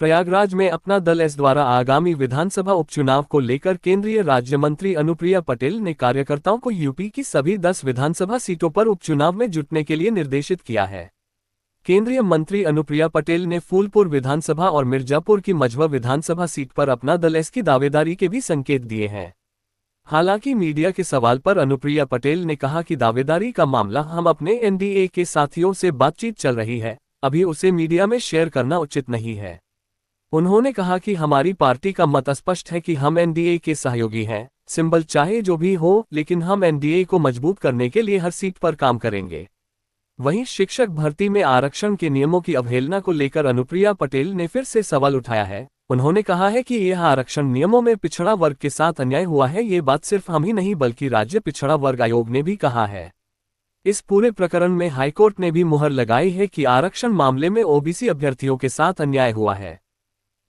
प्रयागराज में अपना दल एस द्वारा आगामी विधानसभा उपचुनाव को लेकर केंद्रीय राज्य मंत्री अनुप्रिया पटेल ने कार्यकर्ताओं को यूपी की सभी 10 विधानसभा सीटों पर उपचुनाव में जुटने के लिए निर्देशित किया है। केंद्रीय मंत्री अनुप्रिया पटेल ने फूलपुर विधानसभा और मिर्जापुर की मझवा विधानसभा सीट पर अपना दल एस की दावेदारी के भी संकेत दिए हैं। हालांकि मीडिया के सवाल पर अनुप्रिया पटेल ने कहा कि दावेदारी का मामला हम अपने एनडीए के साथियों से बातचीत चल रही है, अभी उसे मीडिया में शेयर करना उचित नहीं है। उन्होंने कहा कि हमारी पार्टी का मत स्पष्ट है कि हम एनडीए के सहयोगी हैं, सिंबल चाहे जो भी हो, लेकिन हम एनडीए को मजबूत करने के लिए हर सीट पर काम करेंगे। वहीं शिक्षक भर्ती में आरक्षण के नियमों की अवहेलना को लेकर अनुप्रिया पटेल ने फिर से सवाल उठाया है। उन्होंने कहा है कि यह आरक्षण नियमों में पिछड़ा वर्ग के साथ अन्याय हुआ है। ये बात सिर्फ हम ही नहीं बल्कि राज्य पिछड़ा वर्ग आयोग ने भी कहा है। इस पूरे प्रकरण में हाईकोर्ट ने भी मुहर लगाई है कि आरक्षण मामले में ओबीसी अभ्यर्थियों के साथ अन्याय हुआ है,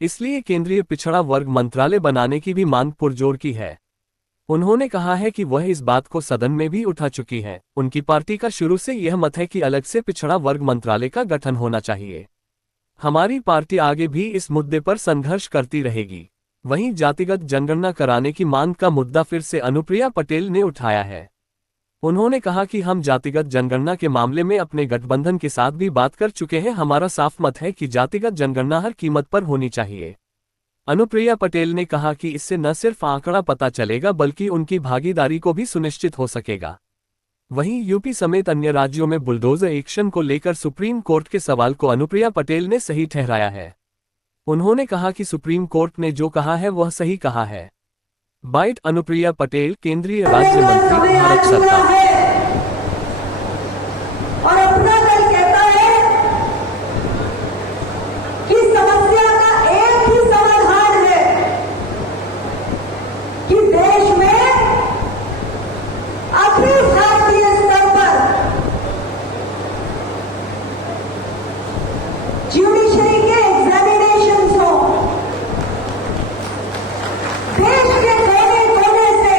इसलिए केंद्रीय पिछड़ा वर्ग मंत्रालय बनाने की भी मांग पुरजोर की है। उन्होंने कहा है कि वह इस बात को सदन में भी उठा चुकी है। उनकी पार्टी का शुरू से यह मत है कि अलग से पिछड़ा वर्ग मंत्रालय का गठन होना चाहिए। हमारी पार्टी आगे भी इस मुद्दे पर संघर्ष करती रहेगी। वहीं जातिगत जनगणना कराने की मांग का मुद्दा फिर से अनुप्रिया पटेल ने उठाया है। उन्होंने कहा कि हम जातिगत जनगणना के मामले में अपने गठबंधन के साथ भी बात कर चुके हैं। हमारा साफ मत है कि जातिगत जनगणना हर कीमत पर होनी चाहिए। अनुप्रिया पटेल ने कहा कि इससे न सिर्फ आंकड़ा पता चलेगा बल्कि उनकी भागीदारी को भी सुनिश्चित हो सकेगा। वहीं यूपी समेत अन्य राज्यों में बुलडोजर एक्शन को लेकर सुप्रीम कोर्ट के सवाल को अनुप्रिया पटेल ने सही ठहराया है। उन्होंने कहा कि सुप्रीम कोर्ट ने जो कहा है वह सही कहा है। बाइट अनुप्रिया पटेल, केंद्रीय राज्य मंत्री, भारत सरकार। और अपना दल कहता है कि समस्या का एक ही समाधान है कि देश में अखिल भारतीय स्तर पर ज्यूडिशरी के एग्जामिनेशन हो। देश के कोने कोने से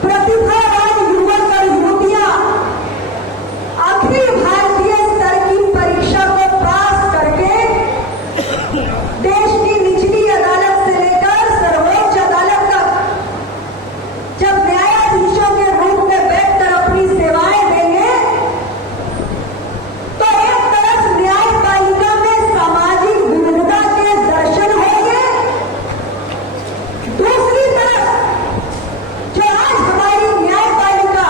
प्रतिभावान युवक और युवतियां अखिल भारतीय स्तर की परीक्षा को पास करके देश की निचली अदालत से लेकर सर्वोच्च अदालत तक जब न्यायाधीशों के रूप में बैठकर अपनी सेवाएं देंगे तो एक तरफ न्यायपालिका में सामाजिक विविधता के दर्शन होंगे, दूसरी तरफ जो आज हमारी न्यायपालिका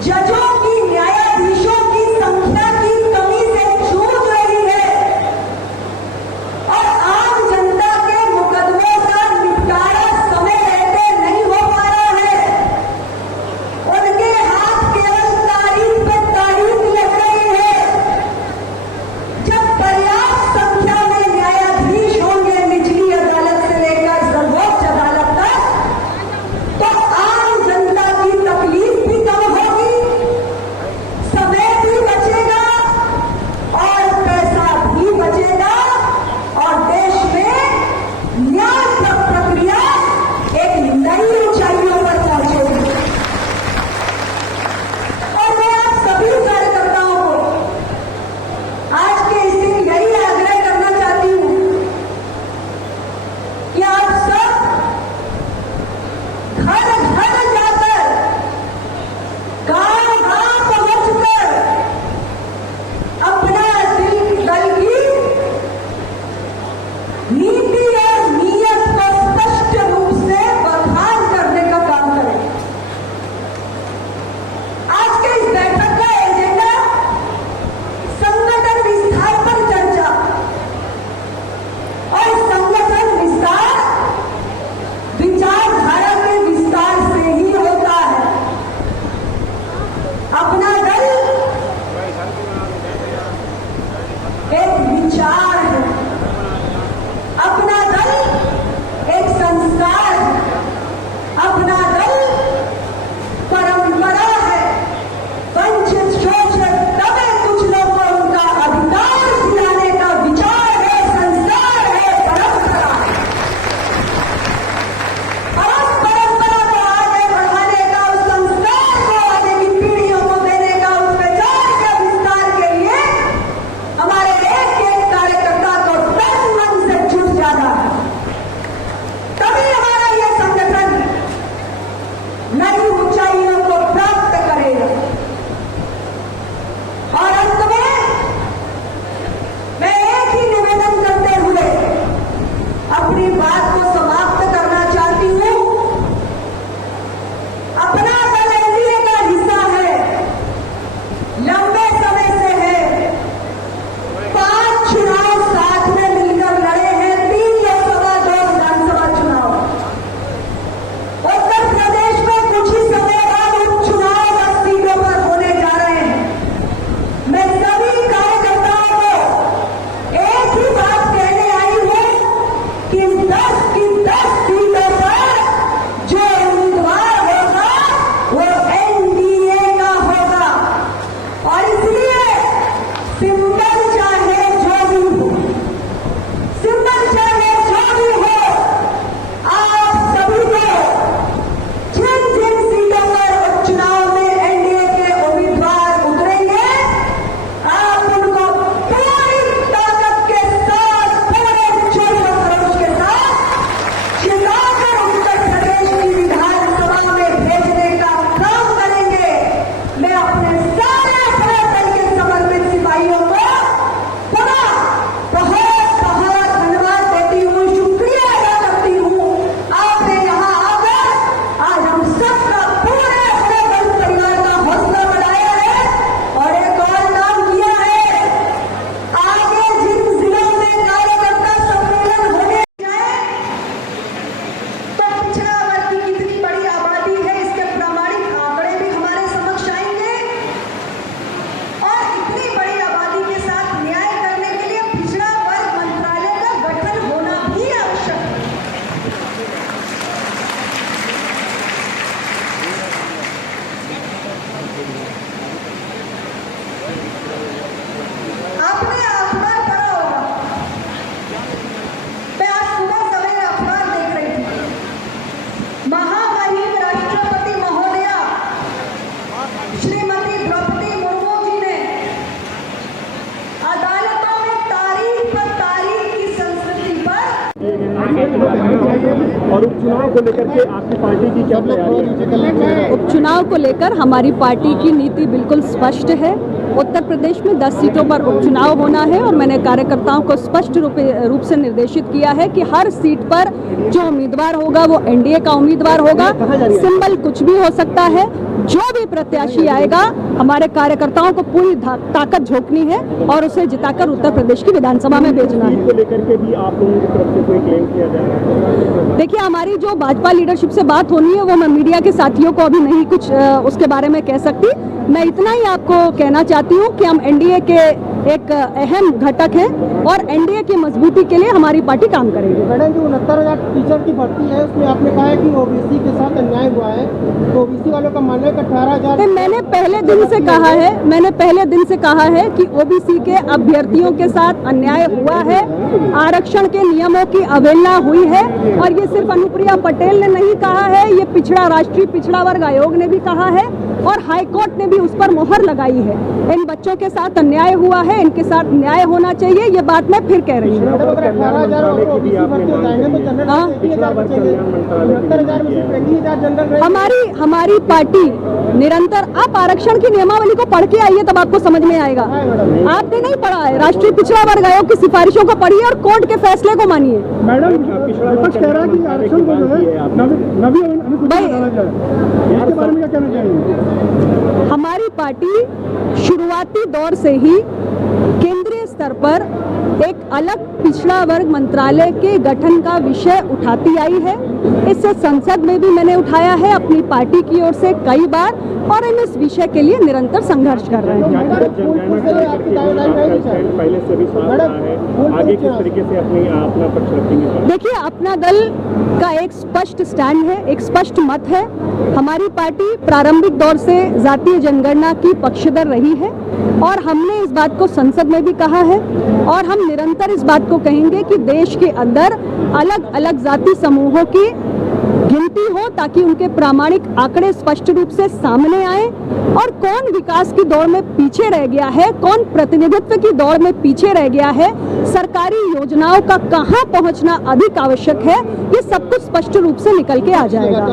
जजों की, न्यायाधीशों की संख्या की कमी से जूझ रही है और आम जनता के मुकदमों का निपटारा समय रहते नहीं हो पा रहा है। उनके हाथ केवल तारीख पे तारीख लग रही है। जब पर्याप्त संख्या में न्यायाधीश होंगे निचली अदालत से लेकर सर्वोच्च अदालत तक तो आम जनता की तकलीफ भी कम होगी, समय भी बचेगा और पैसा भी बचेगा और देश में न्याय प्रक्रिया एक नई ऊंचाइयों पर पहुंचेगी। और मैं आप सभी कार्यकर्ताओं को आज के इस दिन यही आग्रह करना चाहती हूं कि आप सब घर घर जाकर, गांव गांव पहुंचकर अपना दल की नीति और नीयत को स्पष्ट रूप से बखान करने का काम करें। आज के इस बैठक का एजेंडा संगठन विस्तार पर चर्चा और संगठन विस्तार विचारधारा के विस्तार से ही होता है। अपना दल एक विचार है, अपना दल एक संस्कार है, अपना दल परंपरा है। वंचित शोषित दबे कुचलों को उनका अधिकार दिलाने का विचार है, संस्कार है, परंपरा है। और उस परंपरा को आगे बढ़ाने का, उस संस्कार को आगे की पीढ़ियों को देने का, उस विचार के विस्तार के लिए हमारे एक एक और उपचुनाव को लेकर के आपकी पार्टी की क्या तैयारी है? उपचुनाव को लेकर हमारी पार्टी की नीति बिल्कुल स्पष्ट है। उत्तर प्रदेश में 10 सीटों पर उपचुनाव होना है और मैंने कार्यकर्ताओं को स्पष्ट रूप से निर्देशित किया है कि हर सीट पर जो उम्मीदवार होगा वो एनडीए का उम्मीदवार होगा। सिंबल कुछ भी हो सकता है। जो भी प्रत्याशी आएगा हमारे कार्यकर्ताओं को पूरी ताकत झोंकनी है और उसे जिताकर उत्तर प्रदेश की विधानसभा में भेजना है। को लेकर के भी आप लोगों की तरफ से कोई क्लेम किया जाए? देखिए, हमारी जो भाजपा लीडरशिप से बात होनी है वो मैं मीडिया के साथियों को अभी नहीं कुछ उसके बारे में कह सकती। मैं इतना ही आपको कहना चाहती हूँ कि हम एनडीए के एक अहम घटक हैं और एनडीए की मजबूती के लिए हमारी पार्टी काम करेगी। मैडम, जो 69,000 टीचर की भर्ती है उसमें आपने कहा है कि ओबीसी के साथ अन्याय हुआ है, तो ओबीसी वालों का मानना है कि 18,000। मैंने पहले दिन से कहा है कि ओबीसी के अभ्यर्थियों के साथ अन्याय हुआ है, आरक्षण के नियमों की अवहेलना हुई है और ये सिर्फ अनुप्रिया पटेल ने नहीं कहा है, ये राष्ट्रीय पिछड़ा वर्ग आयोग ने भी कहा है और हाईकोर्ट ने भी उस पर मोहर लगाई है। इन बच्चों के साथ अन्याय हुआ है, इनके साथ न्याय होना चाहिए। ये बात मैं फिर कह रही हूँ। हमारी पार्टी निरंतर, आप आरक्षण की नियमावली को पढ़ के आइए तब आपको समझ में आएगा। आपने नहीं पढ़ा है, राष्ट्रीय पिछड़ा वर्ग आयोग की सिफारिशों को पढ़िए और कोर्ट के फैसले को मानिए। मैडम, विपक्ष कह रहा है कि आरक्षण को जो है नवी अनुसूची में डाला जाए, इसके बारे में क्या कहना चाहिए? हमारी पार्टी शुरुआती दौर से ही केंद्रीय स्तर पर एक अलग पिछड़ा वर्ग मंत्रालय के गठन का विषय उठाती आई है। इससे संसद में भी मैंने उठाया है अपनी पार्टी की ओर से कई बार और हम इस विषय के लिए निरंतर संघर्ष कर रहे हैं। पहले से भी आगे किस तरीके से अपना पक्ष रखेंगे? देखिए, अपना दल का एक स्पष्ट स्टैंड है, एक स्पष्ट मत है। हमारी पार्टी प्रारंभिक दौर से जातीय जनगणना की पक्षधर रही है और हमने इस बात को संसद में भी कहा है और हम निरंतर इस बात को कहेंगे कि देश के अंदर अलग अलग जाति समूहों की गिनती हो ताकि उनके प्रामाणिक आंकड़े स्पष्ट रूप से सामने आए और कौन विकास की दौड़ में पीछे रह गया है, कौन प्रतिनिधित्व की दौड़ में पीछे रह गया है, सरकारी योजनाओं का कहां पहुंचना अधिक आवश्यक है, ये सब कुछ स्पष्ट रूप से निकल के आ जाएगा।